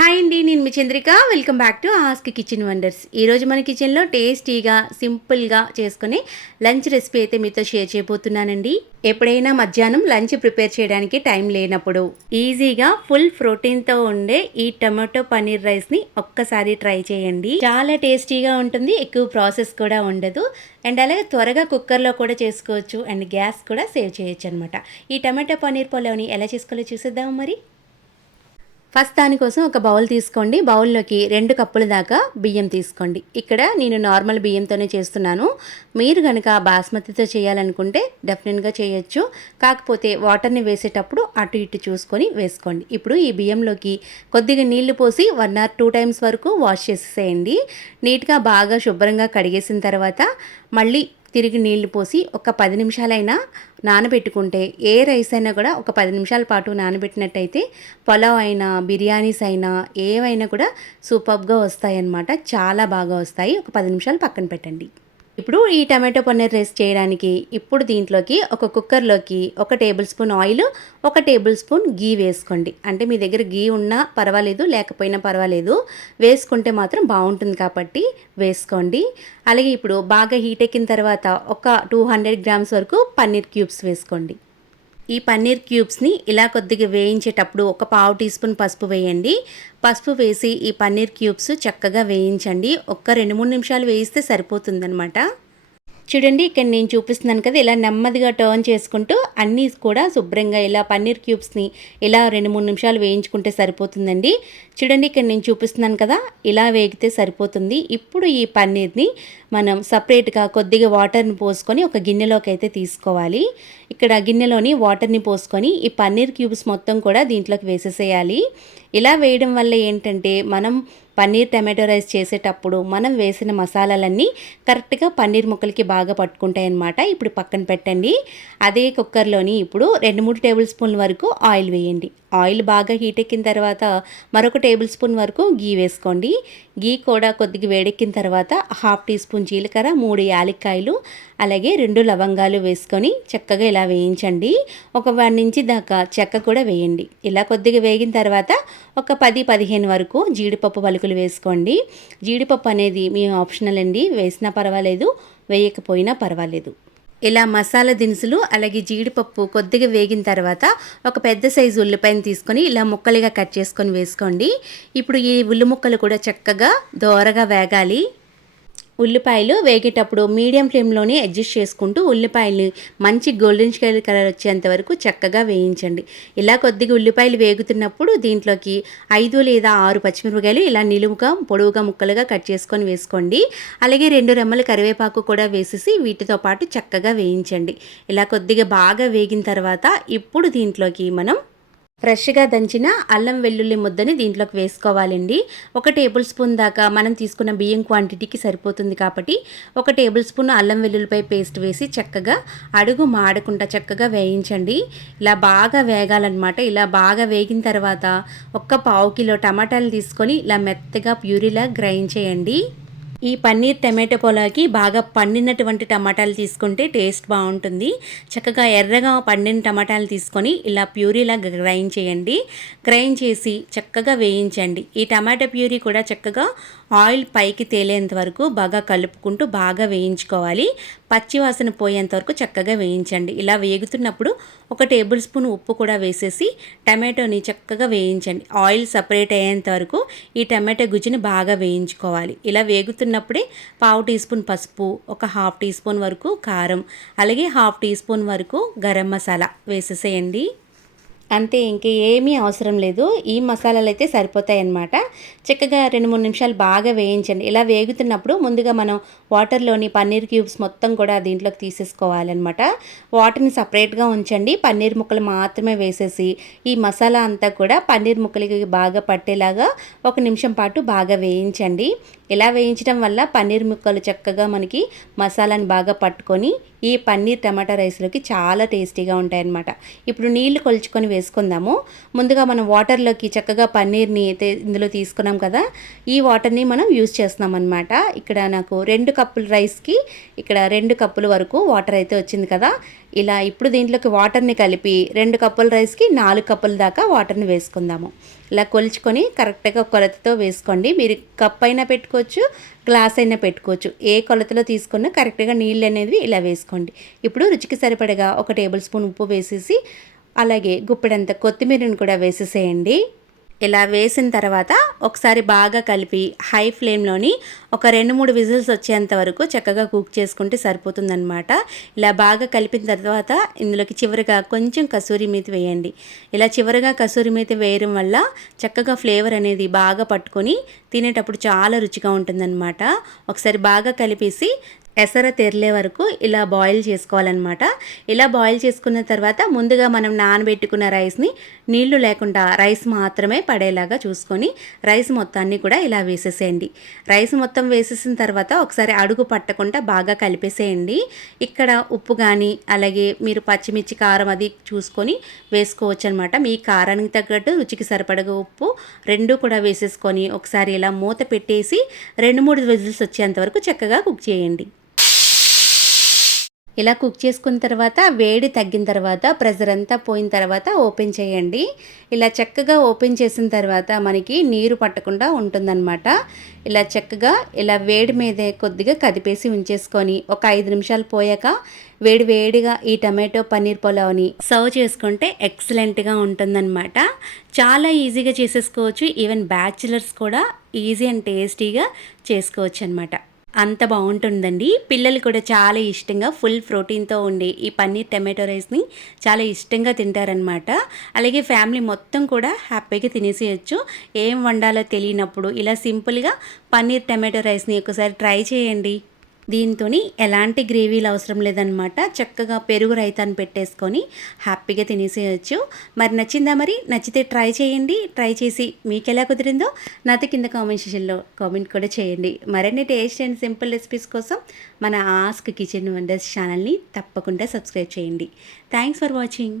Hi అండి, నేను మీ Chandrika. Welcome back to ask kitchen wonders. ఈరోజు మన కిచెన్లో టేస్టీగా సింపుల్గా చేసుకుని లంచ్ రెసిపీ అయితే మీతో షేర్ చేయబోతున్నానండి. ఎప్పుడైనా మధ్యాహ్నం లంచ్ ప్రిపేర్ చేయడానికి టైం లేనప్పుడు ఈజీగా ఫుల్ ప్రోటీన్తో ఉండే ఈ టమాటో పన్నీర్ రైస్ని ఒక్కసారి ట్రై చేయండి. చాలా టేస్టీగా ఉంటుంది, ఎక్కువ ప్రాసెస్ కూడా ఉండదు, అండ్ అలాగే త్వరగా కుక్కర్లో కూడా చేసుకోవచ్చు, అండ్ గ్యాస్ కూడా సేవ్ చేయొచ్చు అనమాట. ఈ టమాటో పన్నీర్ పులావ్ని ఎలా చేసుకోవాలో చూసేద్దాం మరి. ఫస్ట్ దానికోసం ఒక బౌల్ తీసుకోండి. బౌల్లోకి 2 కప్పుల దాకా బియ్యం తీసుకోండి. ఇక్కడ నేను నార్మల్ బియ్యంతోనే చేస్తున్నాను. మీరు కనుక బాస్మతితో చేయాలనుకుంటే డెఫినెట్గా చేయొచ్చు. కాకపోతే వాటర్ని వేసేటప్పుడు అటు ఇటు చూసుకొని వేసుకోండి. ఇప్పుడు ఈ బియ్యంలోకి కొద్దిగా నీళ్లు పోసి 1 or 2 టైమ్స్ వరకు వాష్ చేసేసేయండి. నీట్గా బాగా శుభ్రంగా కడిగేసిన తర్వాత మళ్ళీ తిరిగి నీళ్లు పోసి ఒక 10 నిమిషాలైనా నానబెట్టుకుంటే, ఏ రైస్ అయినా కూడా ఒక 10 నిమిషాల పాటు నానబెట్టినట్టయితే పులావ్ అయినా బిర్యానీస్ అయినా ఏవైనా కూడా సూపర్గా వస్తాయన్నమాట. చాలా బాగా వస్తాయి. ఒక 10 నిమిషాలు పక్కన పెట్టండి. ఇప్పుడు ఈ టమాటో పన్నీర్ రైస్ చేయడానికి ఇప్పుడు దీంట్లోకి ఒక కుక్కర్లోకి 1 tablespoon oil, 1 tablespoon ghee వేసుకోండి. అంటే మీ దగ్గర గీ ఉన్నా పర్వాలేదు, లేకపోయినా పర్వాలేదు, వేసుకుంటే మాత్రం బాగుంటుంది కాబట్టి వేసుకోండి. అలాగే ఇప్పుడు బాగా హీట్ ఎక్కిన తర్వాత ఒక 200 గ్రామ్స్ వరకు పన్నీర్ క్యూబ్స్ వేసుకోండి. ఈ పన్నీర్ క్యూబ్స్ని ఇలా కొద్దిగా వేయించేటప్పుడు ఒక 1/2 టీ స్పూన్ పసుపు వేయండి. పసుపు వేసి ఈ పన్నీర్ క్యూబ్స్ చక్కగా వేయించండి. ఒక 2-3 నిమిషాలు వేయిస్తే సరిపోతుందన్నమాట. చూడండి, ఇక్కడ నేను చూపిస్తున్నాను కదా, ఇలా నెమ్మదిగా టర్న్ చేసుకుంటూ అన్నీ కూడా శుభ్రంగా ఇలా పన్నీర్ క్యూబ్స్ని ఇలా 2-3 నిమిషాలు వేయించుకుంటే సరిపోతుందండి. చూడండి, ఇక్కడ నేను చూపిస్తున్నాను కదా, ఇలా వేగితే సరిపోతుంది. ఇప్పుడు ఈ పన్నీర్ని మనం సపరేట్గా కొద్దిగా వాటర్ని పోసుకొని ఒక గిన్నెలోకి అయితే తీసుకోవాలి. ఇక్కడ గిన్నెలోని వాటర్ని పోసుకొని ఈ పన్నీర్ క్యూబ్స్ మొత్తం కూడా దీంట్లోకి వేసేసేయాలి. ఇలా వేయడం వల్ల ఏంటంటే మనం పన్నీర్ టమాటో రైస్ చేసేటప్పుడు మనం వేసిన మసాలాలన్నీ కరెక్ట్గా పన్నీర్ ముక్కలకి బాగా పట్టుకుంటాయి అన్నమాట. ఇప్పుడు పక్కన పెట్టండి. అదే కుక్కర్లోని ఇప్పుడు 2-3 టేబుల్ స్పూన్ల వరకు ఆయిల్ వేయండి. ఆయిల్ బాగా హీట్ ఎక్కిన తర్వాత మరొక టేబుల్ స్పూన్ వరకు గీ వేసుకోండి. గీ కూడా కొద్దిగా వేడెక్కిన తర్వాత 1/2 టీ స్పూన్ జీలకర్ర, 3 యాలక్కాయలు, అలాగే 2 లవంగాలు వేసుకొని చక్కగా ఇలా వేయించండి. ఒక 1 ఇంచ్ దాకా చెక్క కూడా వేయండి. ఇలా కొద్దిగా వేగిన తర్వాత ఒక 10-15 వరకు జీడిపప్పు పలుకులు వేసుకోండి. జీడిపప్పు అనేది మీ ఆప్షనల్ అండి, వేసినా పర్వాలేదు, వేయకపోయినా పర్వాలేదు. ఇలా మసాలా దినుసులు అలాగే జీడిపప్పు కొద్దిగా వేగిన తర్వాత ఒక పెద్ద సైజు ఉల్లిపాయను తీసుకొని ఇలా ముక్కలుగా కట్ చేసుకొని వేసుకోండి. ఇప్పుడు ఈ ఉల్లి ముక్కలు కూడా చక్కగా దోరగా వేగాలి. ఉల్లిపాయలు వేగేటప్పుడు మీడియం ఫ్లేమ్లోనే అడ్జస్ట్ చేసుకుంటూ ఉల్లిపాయలు మంచి గోల్డెన్ కలర్ వచ్చేంత వరకు చక్కగా వేయించండి. ఇలా కొద్దిగా ఉల్లిపాయలు వేగుతున్నప్పుడు దీంట్లోకి 5 లేదా 6 పచ్చిమిరపకాయలు ఇలా నిలువుగా పొడవుగా ముక్కలుగా కట్ చేసుకొని వేసుకోండి. అలాగే 2 రెమ్మల కరివేపాకు కూడా వేసేసి వీటితో పాటు చక్కగా వేయించండి. ఇలా కొద్దిగా బాగా వేగిన తర్వాత ఇప్పుడు దీంట్లోకి మనం ఫ్రెష్గా దంచిన అల్లం వెల్లుల్లి ముద్దని దీంట్లోకి వేసుకోవాలండి. 1 టేబుల్ స్పూన్ దాకా మనం తీసుకున్న బియ్యం క్వాంటిటీకి సరిపోతుంది కాబట్టి 1 టేబుల్ స్పూన్ అల్లం వెల్లుల్లిపాయ పేస్ట్ వేసి చక్కగా అడుగు మాడకుండా చక్కగా వేయించండి. ఇలా బాగా వేగాలన్నమాట. ఇలా బాగా వేగిన తర్వాత 1/4 కిలో టమాటాలు తీసుకొని ఇలా మెత్తగా ప్యూరీలా గ్రైండ్ చేయండి. ఈ పన్నీర్ టమాటో పులావ్కి బాగా పండినటువంటి టమాటాలు తీసుకుంటే టేస్ట్ బాగుంటుంది. చక్కగా ఎర్రగా పండిన టమాటాలు తీసుకొని ఇలా ప్యూరీలా గ్రైండ్ చేయండి. గ్రైండ్ చేసి చక్కగా వేయించండి. ఈ టమాటో ప్యూరీ కూడా చక్కగా ఆయిల్ పైకి తేలేంత వరకు బాగా కలుపుకుంటూ బాగా వేయించుకోవాలి. పచ్చివాసన పోయేంత వరకు చక్కగా వేయించండి. ఇలా వేగుతున్నప్పుడు 1 టేబుల్ స్పూన్ ఉప్పు కూడా వేసేసి టమాటోని చక్కగా వేయించండి. ఆయిల్ సపరేట్ అయ్యేంత వరకు ఈ టమాటో గుజ్జుని బాగా వేయించుకోవాలి. ఇలా వేగుతున్నప్పుడే 1/2 టీ స్పూన్ పసుపు, ఒక 1/2 టీ స్పూన్ వరకు కారం, అలాగే 1/2 టీ స్పూన్ వరకు గరం మసాలా వేసేసేయండి. అంతే, ఇంకేమీ అవసరం లేదు. ఈ మసాలాలు అయితే సరిపోతాయి అన్నమాట. చక్కగా 2-3 నిమిషాలు బాగా వేయించండి. ఇలా వేగుతున్నప్పుడు ముందుగా మనం వాటర్లోని పన్నీర్ క్యూబ్స్ మొత్తం కూడా దీంట్లోకి తీసేసుకోవాలన్నమాట. వాటర్ని సపరేట్గా ఉంచండి. పన్నీర్ ముక్కలు మాత్రమే వేసేసి ఈ మసాలా అంతా కూడా పన్నీర్ ముక్కలకి బాగా పట్టేలాగా 1 నిమిషం పాటు బాగా వేయించండి. ఇలా వేయించడం వల్ల పన్నీర్ ముక్కలు చక్కగా మనకి మసాలాని బాగా పట్టుకొని ఈ పన్నీర్ టమాటా రైస్లోకి చాలా టేస్టీగా ఉంటాయన్నమాట. ఇప్పుడు నీళ్లు కొలుచుకొని వేసుకుందాము. ముందుగా మనం వాటర్లోకి చక్కగా పన్నీర్ని ఇందులో తీసుకున్నాం కదా, ఈ వాటర్ని మనం యూజ్ చేస్తున్నాం అనమాట. ఇక్కడ నాకు 2 కప్పుల రైస్కి ఇక్కడ 2 కప్పుల వరకు వాటర్ అయితే వచ్చింది కదా. ఇలా ఇప్పుడు దీంట్లోకి వాటర్ని కలిపి 2 కప్పుల రైస్కి 4 కప్పుల దాకా వాటర్ని వేసుకుందాము. ఇలా కొలుచుకొని కరెక్ట్గా కొలతతో వేసుకోండి. మీరు కప్ అయినా పెట్టుకోవచ్చు, గ్లాస్ అయినా పెట్టుకోవచ్చు. ఏ కొలతలో తీసుకున్నా కరెక్ట్గా నీళ్ళు అనేది ఇలా వేసుకోండి. ఇప్పుడు రుచికి సరిపడగా 1 టేబుల్ స్పూన్ ఉప్పు వేసేసి అలాగే గుప్పెడంత కొత్తిమీరని కూడా వేసేసేయండి. ఇలా వేసిన తర్వాత ఒకసారి బాగా కలిపి హై ఫ్లేమ్లోని ఒక 2-3 విజిల్స్ వచ్చేంత వరకు చక్కగా కుక్ చేసుకుంటే సరిపోతుందన్నమాట. ఇలా బాగా కలిపిన తర్వాత ఇందులోకి చివరిగా కొంచెం కసూరి మేతి వేయండి. ఇలా చివరిగా కసూరి మేతి వేయడం వల్ల చక్కగా ఫ్లేవర్ అనేది బాగా పట్టుకొని తినేటప్పుడు చాలా రుచిగా ఉంటుందన్నమాట. ఒకసారి బాగా కలిపేసి ఎసర తెరలే వరకు ఇలా బాయిల్ చేసుకోవాలన్నమాట. ఇలా బాయిల్ చేసుకున్న తర్వాత ముందుగా మనం నానబెట్టుకున్న రైస్ని నీళ్లు లేకుండా రైస్ మాత్రమే పడేలాగా చూసుకొని రైస్ మొత్తాన్ని కూడా ఇలా వేసేసేయండి. రైస్ మొత్తం వేసేసిన తర్వాత ఒకసారి అడుగు పట్టకుండా బాగా కలిపేసేయండి. ఇక్కడ ఉప్పు కానీ అలాగే మీరు పచ్చిమిర్చి కారం అది చూసుకొని వేసుకోవచ్చు అనమాట. మీ కారానికి తగ్గట్టు రుచికి సరిపడగా ఉప్పు రెండు కూడా వేసేసుకొని ఒకసారి ఇలా మూత పెట్టేసి 2-3 విజిల్స్ వచ్చేంత వరకు చక్కగా కుక్ చేయండి. ఇలా కుక్ చేసుకున్న తర్వాత వేడి తగ్గిన తర్వాత ప్రెషర్ అంతా పోయిన తర్వాత ఓపెన్ చేయండి. ఇలా చక్కగా ఓపెన్ చేసిన తర్వాత మనకి నీరు పట్టకుండా ఉంటుందన్నమాట. ఇలా చక్కగా ఇలా వేడి మీదే కొద్దిగా కదిపేసి ఉంచేసుకొని ఒక 5 నిమిషాలు పోయాక వేడిగా ఈ టమాటో పన్నీర్ పులావ్ని సర్వ్ చేసుకుంటే ఎక్సలెంట్గా ఉంటుందన్నమాట. చాలా ఈజీగా చేసేసుకోవచ్చు. ఈవెన్ బ్యాచిలర్స్ కూడా ఈజీ అండ్ టేస్టీగా చేసుకోవచ్చు అనమాట. అంత బాగుంటుందండి. పిల్లలు కూడా చాలా ఇష్టంగా ఫుల్ ప్రోటీన్తో ఉండే ఈ పన్నీర్ టమాటో రైస్ని చాలా ఇష్టంగా తింటారనమాట. అలాగే ఫ్యామిలీ మొత్తం కూడా హ్యాపీగా తినేసేయచ్చు. ఏం వండాలో తెలియనప్పుడు ఇలా సింపుల్గా పన్నీర్ టమాటో రైస్ని ఒకసారి ట్రై చేయండి. దీంతో ఎలాంటి గ్రేవీలు అవసరం లేదనమాట. చక్కగా పెరుగు రైతాన్ని పెట్టేసుకొని హ్యాపీగా తినేసేయచ్చు. మరి నచ్చిందా? మరి నచ్చితే ట్రై చేయండి. ట్రై చేసి మీకు ఎలా కుదిరిందో నాతో కింద కామెంట్ సెక్షన్లో కామెంట్ కూడా చేయండి. మరిన్ని టేస్ట్ అండ్ సింపుల్ రెసిపీస్ కోసం మన ఆస్క్ కిచెన్ వండర్స్ ఛానల్ని తప్పకుండా సబ్స్క్రైబ్ చేయండి. Thanks for watching.